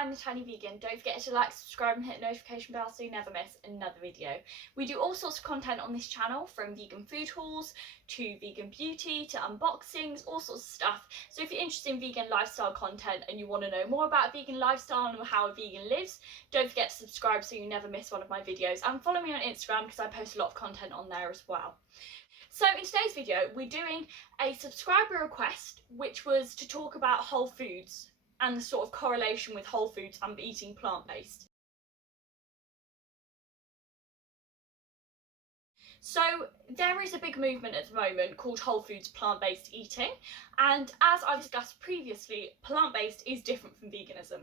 I'm the Tiny Vegan. Don't forget to like, subscribe and hit the notification bell so you never miss another video. We do all sorts of content on this channel, from vegan food hauls to vegan beauty to unboxings, all sorts of stuff. So if you're interested in vegan lifestyle content and you want to know more about vegan lifestyle and how a vegan lives, don't forget to subscribe so you never miss one of my videos, and follow me on Instagram because I post a lot of content on there as well. So in today's video we're doing a subscriber request, which was to talk about whole foods and the sort of correlation with whole foods and eating plant-based. So there is a big movement at the moment called whole foods plant-based eating, and as I discussed previously, plant-based is different from veganism.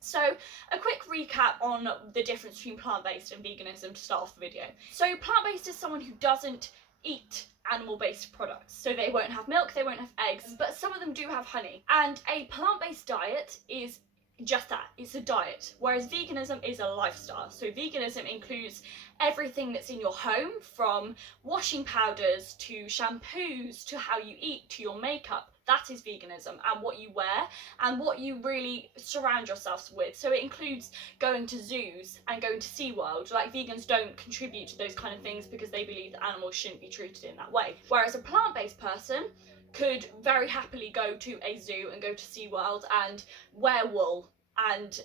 So a quick recap on the difference between plant-based and veganism to start off the video. So plant-based is someone who doesn't eat animal-based products. So they won't have milk, they won't have eggs, but some of them do have honey. And a plant-based diet is just that, it's a diet, whereas veganism is a lifestyle. So veganism includes everything that's in your home, from washing powders to shampoos to how you eat to your makeup. That is veganism, and what you wear and what you really surround yourselves with. So it includes going to zoos and going to SeaWorld. Like, vegans don't contribute to those kind of things because they believe that animals shouldn't be treated in that way. Whereas a plant-based person could very happily go to a zoo and go to SeaWorld and wear wool and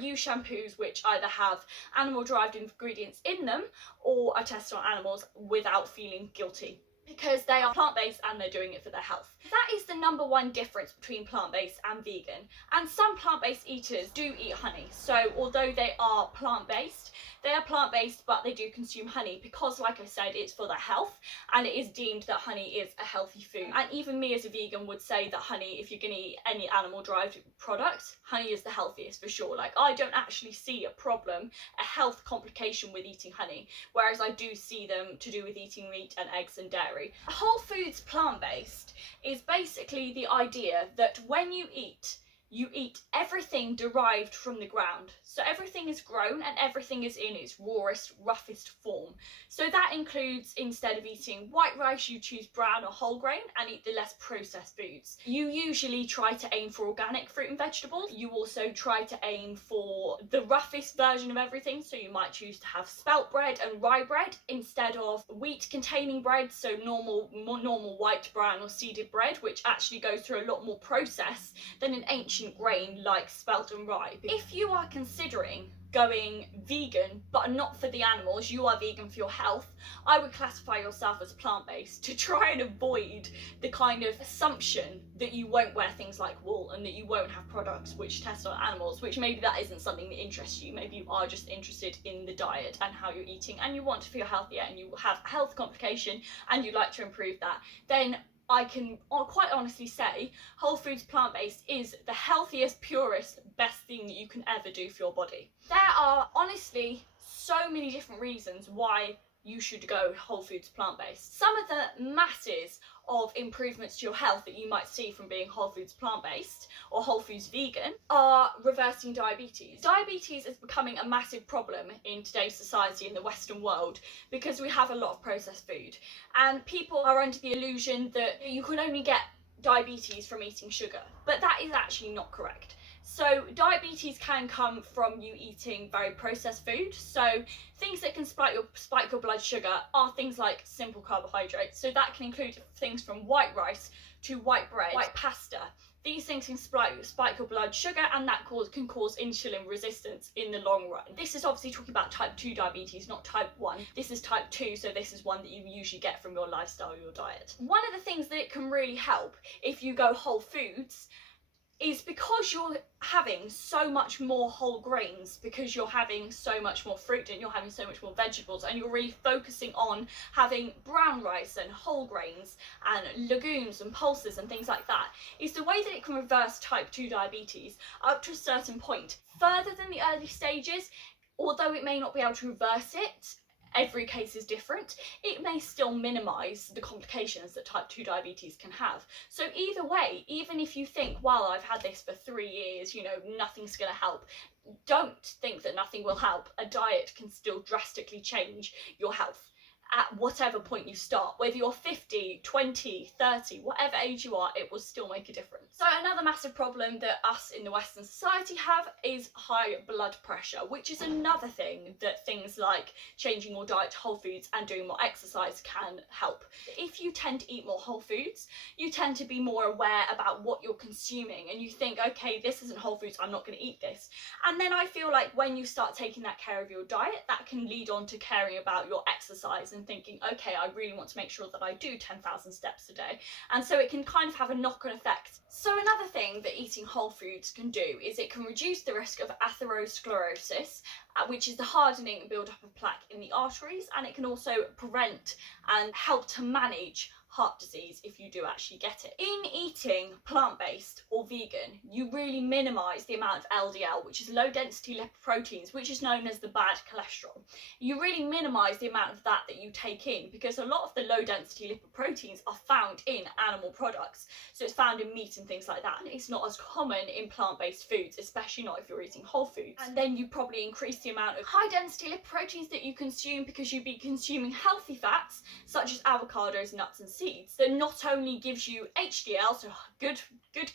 use shampoos which either have animal-derived ingredients in them or are tested on animals without feeling guilty, because they are plant-based and they're doing it for their health. That is the #1 difference between plant-based and vegan. And some plant-based eaters do eat honey. So although they are plant-based, but they do consume honey because, like I said, it's for their health and it is deemed that honey is a healthy food. And even me as a vegan would say that honey, if you're going to eat any animal-derived product, honey is the healthiest for sure. Like, I don't actually see a problem, a health complication with eating honey, whereas I do see them to do with eating meat and eggs and dairy. Whole foods plant-based is basically the idea that when you eat everything derived from the ground. So everything is grown and everything is in its rawest, roughest form. So that includes, instead of eating white rice, you choose brown or whole grain and eat the less processed foods. You usually try to aim for organic fruit and vegetables. You also try to aim for the roughest version of everything. So you might choose to have spelt bread and rye bread instead of wheat containing bread. So more normal white, brown or seeded bread, which actually goes through a lot more process than an ancient grain like spelt and rye. If you are considering going vegan but not for the animals, you are vegan for your health, I would classify yourself as plant-based to try and avoid the kind of assumption that you won't wear things like wool and that you won't have products which test on animals, which maybe that isn't something that interests you. Maybe you are just interested in the diet and how you're eating and you want to feel healthier and you have a health complication and you'd like to improve that. Then I can quite honestly say whole foods plant-based is the healthiest, purest, best thing that you can ever do for your body. There are honestly so many different reasons why you should go whole foods plant-based. Some of the masses of improvements to your health that you might see from being whole foods plant-based or whole foods vegan are reversing diabetes. Diabetes is becoming a massive problem in today's society in the Western world because we have a lot of processed food, and people are under the illusion that you can only get diabetes from eating sugar, but that is actually not correct. So diabetes can come from you eating very processed food. So things that can spike your blood sugar are things like simple carbohydrates. So that can include things from white rice to white bread, white pasta. These things can spike your blood sugar, and that can cause insulin resistance in the long run. This is obviously talking about type 2 diabetes, not type 1. This is type 2, so this is one that you usually get from your lifestyle or your diet. One of the things that it can really help if you go whole foods is because you're having so much more whole grains, because you're having so much more fruit and you're having so much more vegetables, and you're really focusing on having brown rice and whole grains and legumes and pulses and things like that, is the way that it can reverse type 2 diabetes up to a certain point. Further than the early stages, although it may not be able to reverse it, every case is different, it may still minimise the complications that type 2 diabetes can have. So either way, even if you think, well, I've had this for 3 years, you know, nothing's going to help, don't think that nothing will help. A diet can still drastically change your health. at whatever point you start, whether you're 50, 20, 30, whatever age you are, it will still make a difference. So another massive problem that us in the Western society have is high blood pressure, which is another thing that things like changing your diet to whole foods and doing more exercise can help. If you tend to eat more whole foods, you tend to be more aware about what you're consuming, and you think, okay, this isn't whole foods, I'm not going to eat this. And then I feel like when you start taking that care of your diet, that can lead on to caring about your exercise and thinking, okay, I really want to make sure that I do 10,000 steps a day. And so it can kind of have a knock-on effect. So another thing that eating whole foods can do is it can reduce the risk of atherosclerosis, which is the hardening and build-up of plaque in the arteries, and it can also prevent and help to manage heart disease if you do actually get it. In eating plant-based or vegan, you really minimise the amount of LDL, which is low density lipoproteins, which is known as the bad cholesterol. You really minimise the amount of that you take in, because a lot of the low density lipoproteins are found in animal products. So it's found in meat and things like that, and it's not as common in plant-based foods, especially not if you're eating whole foods. And then you probably increase the amount of high density lipoproteins that you consume, because you'd be consuming healthy fats such as avocados, nuts and seeds, that not only gives you HDL, so good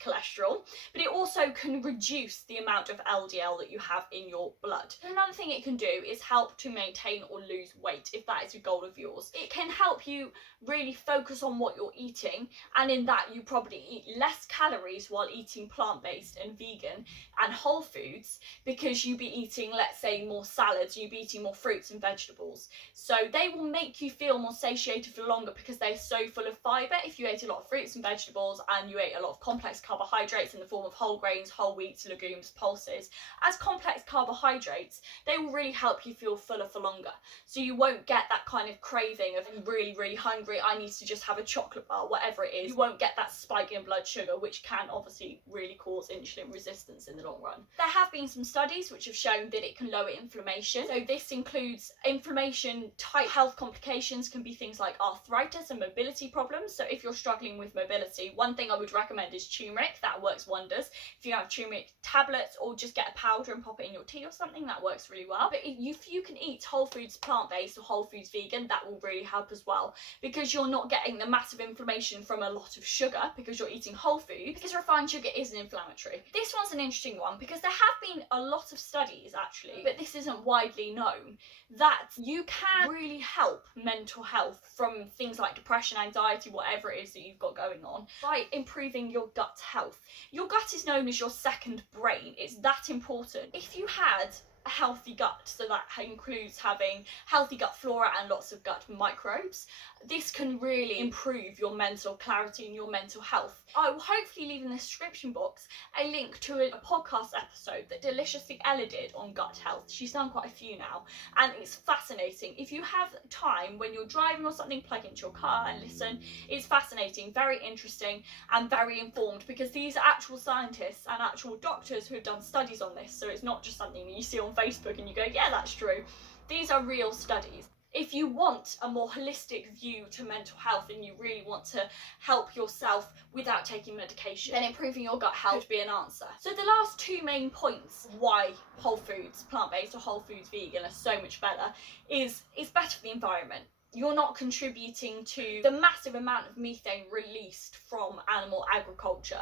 cholesterol, but it also can reduce the amount of LDL that you have in your blood. Another thing it can do is help to maintain or lose weight, if that is a goal of yours. It can help you really focus on what you're eating, and in that you probably eat less calories while eating plant-based and vegan and whole foods, because you'll be eating, let's say, more salads, you'll be eating more fruits and vegetables. So they will make you feel more satiated for longer, because they're so full of fibre. If you ate a lot of fruits and vegetables and you ate a lot of complex carbohydrates in the form of whole grains, whole wheats, legumes, pulses, as complex carbohydrates, they will really help you feel fuller for longer. So you won't get that kind of craving of really, really hungry, I need to just have a chocolate bar, whatever it is. You won't get that spike in blood sugar, which can obviously really cause insulin resistance in the long run. There have been some studies which have shown that it can lower inflammation. So this includes inflammation type health complications, can be things like arthritis and mobility problems. So if you're struggling with mobility, one thing I would recommend is turmeric. That works wonders. If you have turmeric tablets, or just get a powder and pop it in your tea or something, that works really well. But if you can eat whole foods plant-based or whole foods vegan, that will really help as well, because you're not getting the massive inflammation from a lot of sugar, because you're eating whole food, because refined sugar is an inflammatory. This one's an interesting one, because there have been a lot of studies actually, but this isn't widely known, that you can really help mental health from things like depression, anxiety, whatever it is that you've got going on, by improving your gut health. Your gut is known as your second brain. It's that important. If you had a healthy gut, so that includes having healthy gut flora and lots of gut microbes, this can really improve your mental clarity and your mental health. I will hopefully leave in the description box a link to a podcast episode that Deliciously Ella did on gut health. She's done quite a few now, and it's fascinating. If you have time when you're driving or something, plug into your car and listen. It's fascinating, very interesting and very informed, because these are actual scientists and actual doctors who have done studies on this. So it's not just something that you see on Facebook and you go, yeah, that's true. These are real studies. If you want a more holistic view to mental health and you really want to help yourself without taking medication, then improving your gut health would be an answer. So the last two main points why whole foods, plant-based or whole foods vegan are so much better is it's better for the environment. You're not contributing to the massive amount of methane released from animal agriculture,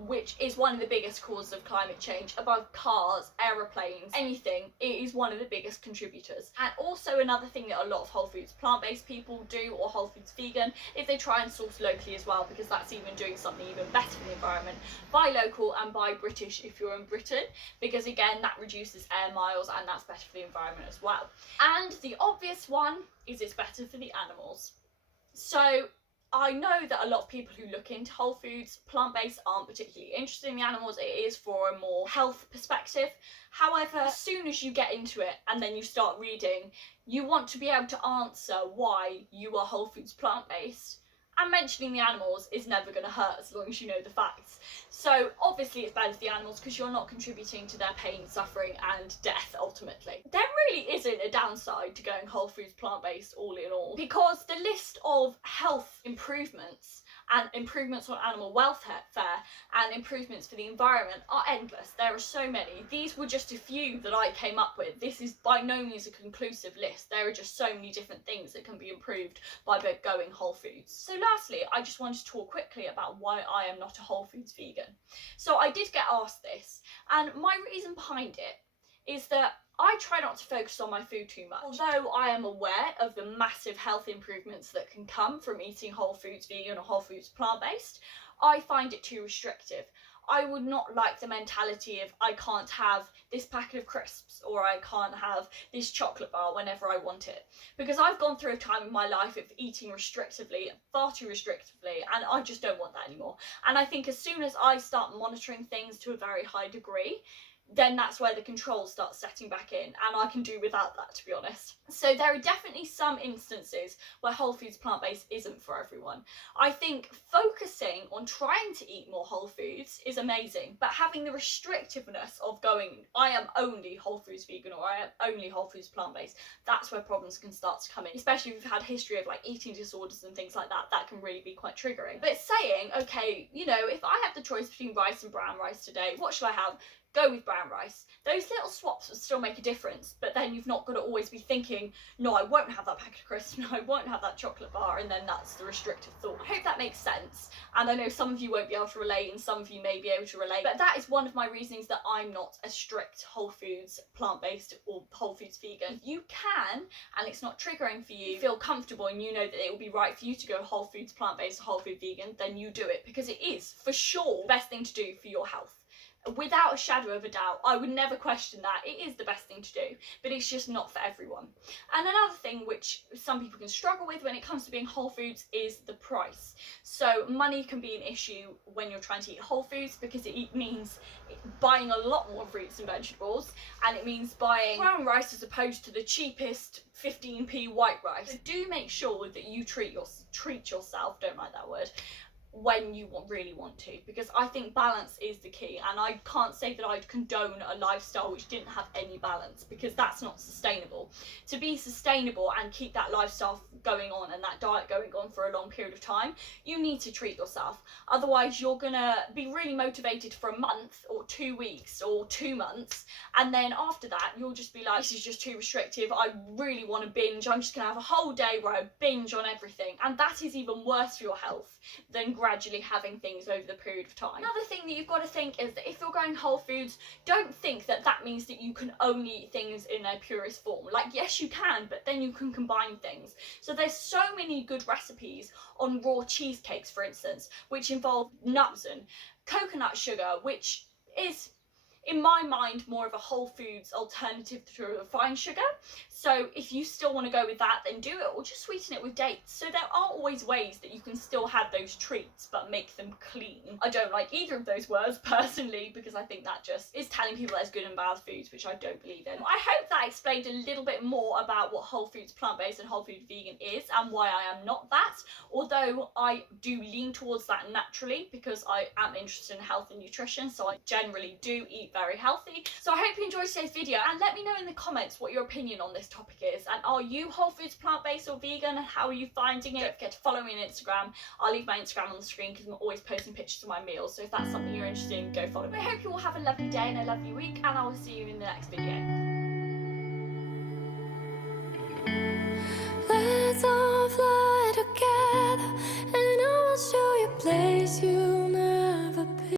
which is one of the biggest causes of climate change, above cars, aeroplanes, anything. It is one of the biggest contributors. And also another thing that a lot of whole foods plant-based people do, or whole foods vegan, is they try and source locally as well, because that's even doing something even better for the environment. Buy local and buy British if you're in Britain, because again, that reduces air miles and that's better for the environment as well. And the obvious one is it's better for the animals. So I know that a lot of people who look into whole foods plant-based aren't particularly interested in the animals. It is for a more health perspective. However, as soon as you get into it and then you start reading, you want to be able to answer why you are whole foods plant-based. And mentioning the animals is never going to hurt as long as you know the facts. So obviously it's better for the animals, because you're not contributing to their pain, suffering and death ultimately. There really isn't a downside to going whole foods plant-based all in all, because the list of health improvements and improvements on animal welfare and improvements for the environment are endless. There are so many. These were just a few that I came up with. This is by no means a conclusive list. There are just so many different things that can be improved by going whole foods. So lastly, I just wanted to talk quickly about why I am not a whole foods vegan. So I did get asked this, and my reason behind it is that I try not to focus on my food too much. Although I am aware of the massive health improvements that can come from eating whole foods vegan or whole foods plant-based, I find it too restrictive. I would not like the mentality of I can't have this packet of crisps or I can't have this chocolate bar whenever I want it. Because I've gone through a time in my life of eating restrictively, far too restrictively, and I just don't want that anymore. And I think as soon as I start monitoring things to a very high degree, then that's where the control starts setting back in, and I can do without that, to be honest. So there are definitely some instances where whole foods plant-based isn't for everyone. I think focusing on trying to eat more whole foods is amazing, but having the restrictiveness of going, I am only whole foods vegan or I am only whole foods plant-based, that's where problems can start to come in. Especially if you've had a history of like eating disorders and things like that, that can really be quite triggering. But saying, okay, you know, if I have the choice between rice and brown rice today, what should I have? Go with brown rice. Those little swaps will still make a difference, but then you've not got to always be thinking, no, I won't have that packet of crisps, no, I won't have that chocolate bar, and then that's the restrictive thought. I hope that makes sense, and I know some of you won't be able to relate and some of you may be able to relate, but that is one of my reasons that I'm not a strict whole foods plant-based or whole foods vegan. If you can, and it's not triggering for you, feel comfortable and you know that it will be right for you to go whole foods plant-based or whole food vegan, then you do it, because it is, for sure, the best thing to do for your health. Without a shadow of a doubt, I would never question that. It is the best thing to do, but it's just not for everyone. And another thing which some people can struggle with when it comes to being whole foods is the price. So money can be an issue when you're trying to eat whole foods, because it means buying a lot more fruits and vegetables, and it means buying brown rice as opposed to the cheapest 15p white rice. So do make sure that you treat yourself, don't like that word, when you really want to, because I think balance is the key, and I can't say that I'd condone a lifestyle which didn't have any balance, because that's not sustainable. To be sustainable and keep that lifestyle going on and that diet going on for a long period of time, you need to treat yourself. Otherwise you're gonna be really motivated for a month or 2 weeks or 2 months, and then after that you'll just be like, this is just too restrictive, I really want to binge, I'm just gonna have a whole day where I binge on everything, and that is even worse for your health than gradually having things over the period of time. Another thing that you've got to think is that if you're going whole foods, don't think that that means that you can only eat things in their purest form. Like, yes you can, but then you can combine things. So there's so many good recipes on raw cheesecakes, for instance, which involve nuts and coconut sugar, which is, in my mind, more of a whole foods alternative to refined sugar. So if you still want to go with that, then do it, or just sweeten it with dates. So there are always ways that you can still have those treats but make them clean. I don't like either of those words personally, because I think that just is telling people there's good and bad foods, which I don't believe in. I hope that explained a little bit more about what whole foods plant-based and whole food vegan is, and why I am not that, although I do lean towards that naturally because I am interested in health and nutrition, so I generally do eat very healthy. So I hope you enjoyed today's video, and let me know in the comments what your opinion on this topic is, and are you whole foods plant-based or vegan, and how are you finding it? Don't forget to follow me on Instagram. I'll leave my Instagram on the screen because I'm always posting pictures of my meals, so if that's something you're interested in, go follow me. I hope you all have a lovely day and a lovely week, and I will see you in the next video. Let's all fly together, and I will show you a place you